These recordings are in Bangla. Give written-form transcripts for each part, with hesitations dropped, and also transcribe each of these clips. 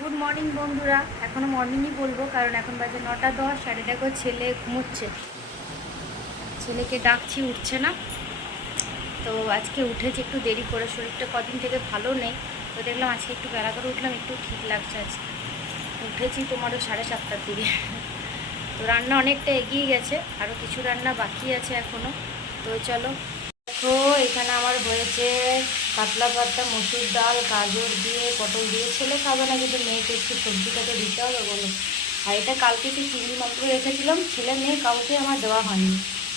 গুড মর্নিং বন্ধুরা। এখনও মর্নিংই বলবো, কারণ এখন বাজে 9:10। সাড়ে দেখো ছেলে ঘুমোচ্ছে, ছেলেকে ডাকছি, উঠছে না। তো আজকে উঠেছি একটু দেরি করে, শরীরটা কদিন থেকে ভালো নেই। তো দেখলাম আজকে একটু বেলা করে উঠলাম, একটু ঠিক লাগছে। আজকে উঠেছি তোমারও 7:30টার দিকে। তো রান্না অনেকটা এগিয়ে গেছে, আরও কিছু রান্না বাকি আছে এখনও। তো চলো দেখো, এখানে আমার হয়েছে পাতলা পাতলা মসুর ডাল, গাজর দিয়ে, পটল দিয়ে। ছেলে খাবে না, কিন্তু মেয়েকে একটু সবজিটাকে দিতে হবে বলো। আর এটা কালকে একটু চিংড়ি মাছ রেখেছিলাম, ছেলে মেয়ে কাউকে আমার দেওয়া হয়নি।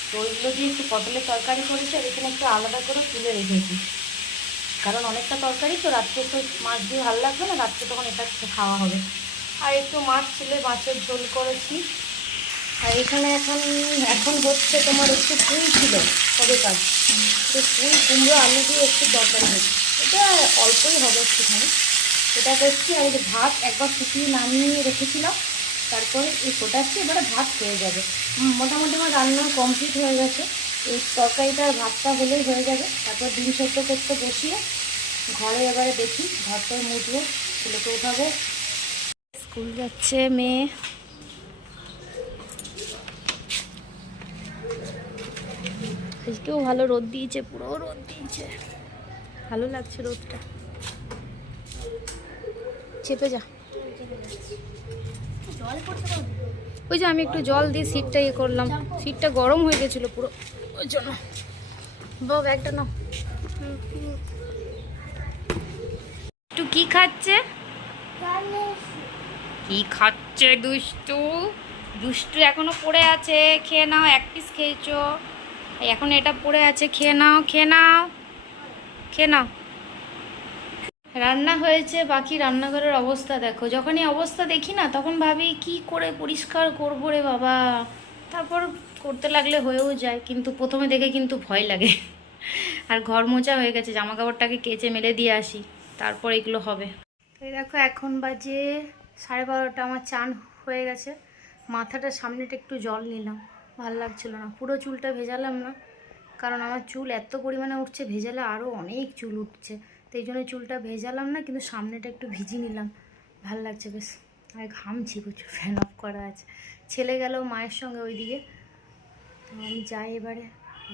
তো ওইগুলো দিয়ে একটু পটলের তরকারি করেছে, আর এখানে একটু আলাদা করে তুলে রেখেছি, কারণ অনেকটা তরকারি তো, রাত্রে তো মাছ দিয়ে ভালো লাগবে না, রাত্রে তখন এটা খাওয়া হবে। আর একটু মাছ ছিল, মাছের ঝোল করেছি। আর এখানে এখন এখন হচ্ছে তোমার একটু পুঁই ছিল কবে কাজ, তো পুঁই কুমড়ো আলু দিয়ে একটু তরকারি হচ্ছে। এটা অল্পই হবে একটুখানি, এটা করছি। আর এই ভাত একবার ফুটিয়ে নামিয়ে রেখেছিলাম, তারপরে এই ফোটাচ্ছি, এবারে ভাত হয়ে যাবে। মোটামুটি আমার রান্না কমপ্লিট হয়ে গেছে। এই তরকারিটার ভাতটা হলেই হয়ে যাবে। তারপর ডিম সেদ্ধ করতে বসিয়ে ঘরে এবারে দেখি, ঘরটা মুছবো, ছেলেকে উঠাবো। স্কুল যাচ্ছে মেয়ে। আজকেও ভালো রোদ দিয়েছে, পুরো রোদ দিয়েছে, ভালো লাগছে রোদটা। চেপে যা, ওই যে আমি একটু জল দিয়ে সিটটা ইয়ে করলাম, সিটটা গরম হয়ে গেছিলো পুরো, ওই জন্য। বাবা একটা নাও। একটু কি খাচ্ছে, কি খাচ্ছে দুষ্টু? দুষ্টু এখনো পড়ে আছে, খেয়ে নাও। এক পিস খেয়েছো, এখন এটা পড়ে আছে, খেয়ে নাও, খেয়ে নাও, খেয়ে নাও। রান্না হয়েছে, বাকি রান্নাঘরের অবস্থা দেখো। যখন এই অবস্থা দেখি না, তখন ভাবি কি করে পরিষ্কার করবো রে বাবা। তারপর করতে লাগলে হয়েও যায়, কিন্তু প্রথমে দেখে কিন্তু ভয় লাগে। আর ঘর মোছা হয়ে গেছে, জামা কাপড়টাকে কেচে মেলে দিয়ে আসি, তারপর এগুলো হবে। এই দেখো এখন বাজে 12:30। আমার চান হয়ে গেছে। মাথাটা সামনেটা একটু জল নিলাম, ভাল লাগছিল না। পুরো চুলটা ভেজালাম না, কারণ আমার চুল এত পরিমাণে উঠছে, ভেজালে আরও অনেক চুল উঠছে। তো এই জন্য চুলটা ভেজালাম না, কিন্তু সামনেটা একটু ভিজিয়ে নিলাম, ভাল লাগছে বেশ। আর ঘামছি প্রচুর, ফ্যান অফ করা আছে। ছেলে গেল মায়ের সঙ্গে ওইদিকে, তো আমি যাই এবারে।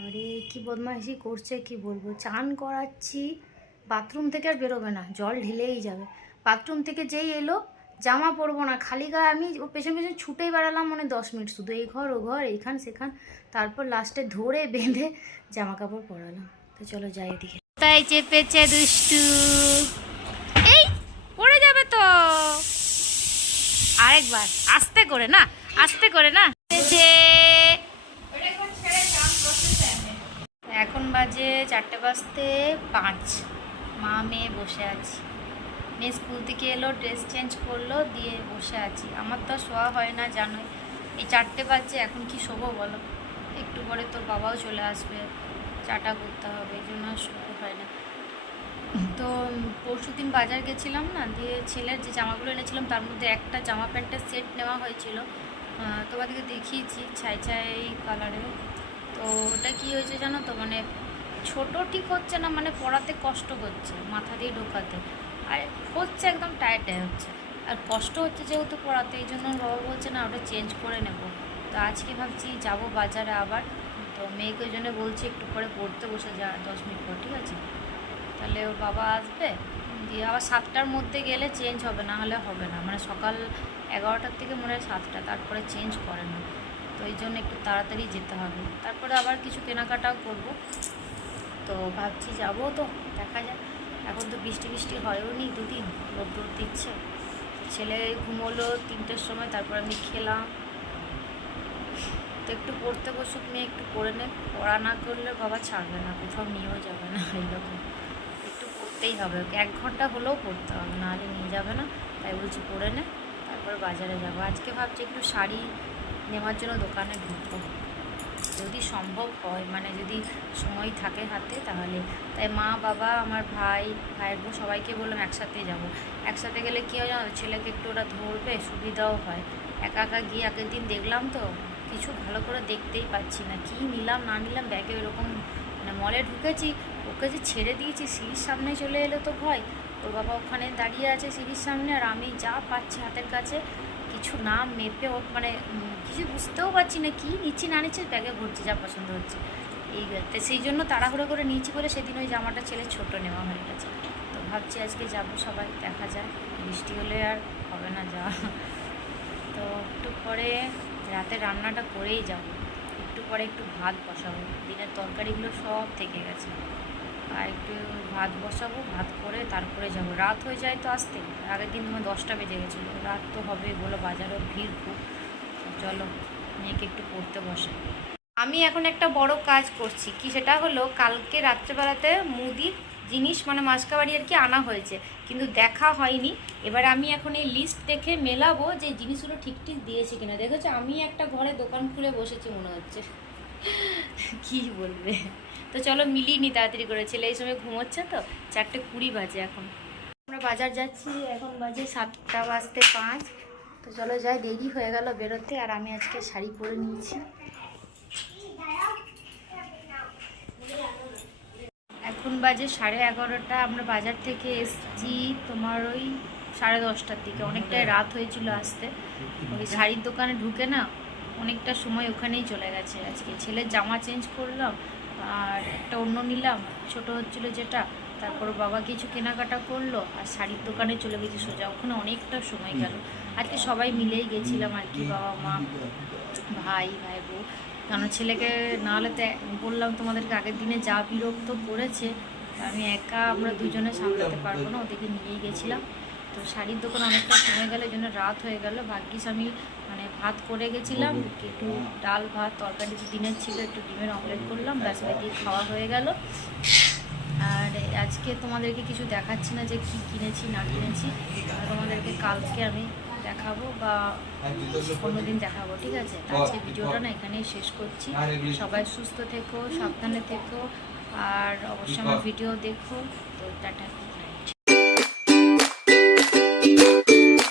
আরে কি বদমাইশি করছে কি বলবো। চান করাচ্ছি, বাথরুম থেকে আর বেরোবে না, জল ঢেলেই যাবে। বাথরুম থেকে যেই এলো, জামা পরবো না, খালি গায়ে আমি ও পেছন পেছন ছুটেই বেড়ালাম, মানে 10 মিনিট শুধু এই ঘর ও ঘর, এইখান সেখান। তারপর লাস্টে ধরে বেঁধে জামা কাপড় পরালাম। তো চলো যাই এদিকে। তাই চেপেছে দুষ্টু, এই পড়ে যাবে তো। আরেকবার আস্তে করে না, আস্তে করে না। এখন বাজে 4:05। মা মেয়ে বসে আছি। মেয়ে স্কুল থেকে এলো, ড্রেস চেঞ্জ করলো, দিয়ে বসে আছি। আমার তো শোয়া হয় না জানোই, এই 4টে বাজে, এখন কি শোবো বলো। একটু পরে তোর বাবাও চলে আসবে, চাটা করতে হবে, এই জন্য আর শোয়া হয় না। তো পরশুদিন বাজার গেছিলাম না, দিয়ে ছেলের যে জামাগুলো এনেছিলাম, তার মধ্যে একটা জামা প্যান্টের সেট নেওয়া হয়েছিল। তোমাদেরকে দেখিয়েছি, ছাই ছাই কালারের। তো ওটা কী হয়েছে জানো তো, মানে ছোট ঠিক হচ্ছে না, মানে পরাতে কষ্ট হচ্ছে, মাথা দিয়ে ঢোকাতে। আর হচ্ছে একদম টাইটে হচ্ছে, আর কষ্ট হচ্ছে যেহেতু পরাতে, এই জন্য বাবা বলছে না ওটা চেঞ্জ করে নেব। তো আজকে ভাবছি যাব বাজারে আবার। তো মেয়েকে ওই জন্য বলছি একটু পরে পড়তে বসে যা, 10 মিনিট পর, ঠিক আছে? তাহলে ওর বাবা আসবে, দিয়ে আবার 7টার মধ্যে গেলে চেঞ্জ হবে, না হলে হবে না। মানে সকাল 11টার থেকে মনে হয় 7টা, তারপরে চেঞ্জ করে না। তো এই জন্য একটু তাড়াতাড়ি যেতে হবে। তারপরে আবার কিছু কেনাকাটাও করব। তো ভাবছি যাবো, তো দেখা যাক। এখন তো বৃষ্টি বৃষ্টি হয়ও নি, দুদিন রোদ রোদ দিচ্ছে। ছেলে ঘুমোলো 3টের সময়, তারপর আমি খেলাম। তো একটু পড়তে বসুক মেয়ে, একটু পড়ে নে। পড়া না করলে বাবা ছাড়বে না, কোথাও নিয়েও যাবে না, এইরকম। একটু পড়তেই হবে ওকে, 1 ঘন্টা হলেও পড়তে হবে, নাহলে নিয়ে যাবে না। তাই বলছি পড়ে নে, তারপরে বাজারে যাবো। আজকে ভাবছি একটু শাড়ি নেওয়ার জন্য দোকানে ঢুকবো, যদি সম্ভব হয়, মানে যদি সময় থাকে হাতে তাহলে। তাই মা বাবা আমার ভাইয়ের বউ সবাইকে বললাম একসাথে যাব। একসাথে গেলে কী হয় জানো, ছেলেকে একটু ওরা ধরবে, সুবিধাও হয়। একা একা গিয়ে আগের দিন দেখলাম তো, কিছু ভালো করে দেখতেই পাচ্ছি না, কি নিলাম না নিলাম ব্যাগে, ওরকম। মানে মলে ঢুকেছি, ওকে যে ছেড়ে দিয়েছি সিঁড়ির সামনে চলে এলো তো ভয়। ওর বাবা ওখানে দাঁড়িয়ে আছে সিঁড়ির সামনে, আর আমি যা পাচ্ছি হাতের কাছে কিছু না মেপে ওর মানে কিছু বুঝতেও পারছি না কী নিচ্ছি না নিচ্ছি, ব্যাগে ভরছি যা পছন্দ হচ্ছে এই তো সেই জন্য তাড়াহুড়ো করে নিয়েছি বলে সেদিন ওই জামাটা ছেলে ছোটো নেওয়া হয়ে গেছে। তো ভাবছি আজকে যাবো সবাই, দেখা যায়, বৃষ্টি হলে আর হবে না যাওয়া। তো একটু পরে রাতে রান্নাটা করেই যাব, একটু পরে একটু ভাত বসাবো, দিনের তরকারিগুলো সব থেকে গেছে, আর একটু ভাত বসাবো, ভাত করে তারপরে যাব। রাত হয়ে যায় তো আসতে, আগের দিন আমার 10টা বেজে গেছিলো, রাত তো হবে বলো, বাজারও ভিড় খুব। চলো মেয়েকে একটু পড়তে বসে। আমি এখন একটা বড় কাজ করছি, কি সেটা হলো কালকে রাত্রেবেলাতে মুদির জিনিস মানে মাসকাবাড়ি আর কি আনা হয়েছে, কিন্তু দেখা হয়নি। এবার আমি এখন এই লিস্ট দেখে মেলাবো যে জিনিসগুলো ঠিক ঠিক দিয়েছে কিনা। দেখেছো আমি একটা ঘরে দোকান খুলে বসেছি মনে হচ্ছে, কি বলবে। তো চলো মিলিয়ে নি তাড়াতাড়ি করে, ছেলে এই সময় ঘুমোচ্ছে তো, 4:20 বাজে এখন। আমরা বাজার যাচ্ছি, এখন বাজে 7:05। তো চলো যাই, দেরি হয়ে গেল বেরোতে, আর আমি আজকে শাড়ি পরে নিয়েছি। এখন বাজে 11:30। আমরা বাজার থেকে এসছি তোমার ওই 10:30টার দিকে, অনেকটাই রাত হয়েছিল আসতে। ওই শাড়ির দোকানে ঢুকে না অনেকটা সময় ওখানেই চলে গেছে। আজকে ছেলের জামা চেঞ্জ করলাম, আর একটা অন্য নিলাম ছোট হচ্ছিল যেটা, তারপর বাবা কিছু কেনাকাটা করলো, আর শাড়ির দোকানে চলে গেছি সোজা, ওখানে অনেকটা সময় গেল। আজকে সবাই মিলেই গেছিলাম আর কি, বাবা মা ভাই বউ। কারণ ছেলেকে না হলে তো বললাম তোমাদেরকে আগের দিনে যা বিরক্ত করেছে, আমি একা আমরা দুজনে সামলাতে পারবো না, ওদেরকে নিয়েই গেছিলাম। তো শাড়ির দোকান অনেকটা সময় গেল, এই জন্য রাত হয়ে গেল। ভাগ্যিস আমি মানে ভাত করে গেছিলাম, একটু ডাল ভাত তরকারি দিনের ছিল, একটু ডিমের অমলেট করলাম, ব্যাস দিয়ে খাওয়া হয়ে গেল। আর আজকে তোমাদেরকে কিছু দেখাচ্ছি না যে কি কিনেছি না কিনেছি, তোমাদেরকে কালকে আমি দেখাবো বা অন্যদিন দেখাবো, ঠিক আছে? আজকে ভিডিওটা না এখানেই শেষ করছি। সবাই সুস্থ থেকো, সাবধানে থেকো, আর অবশ্যই আমার ভিডিও দেখো। তো টাটা।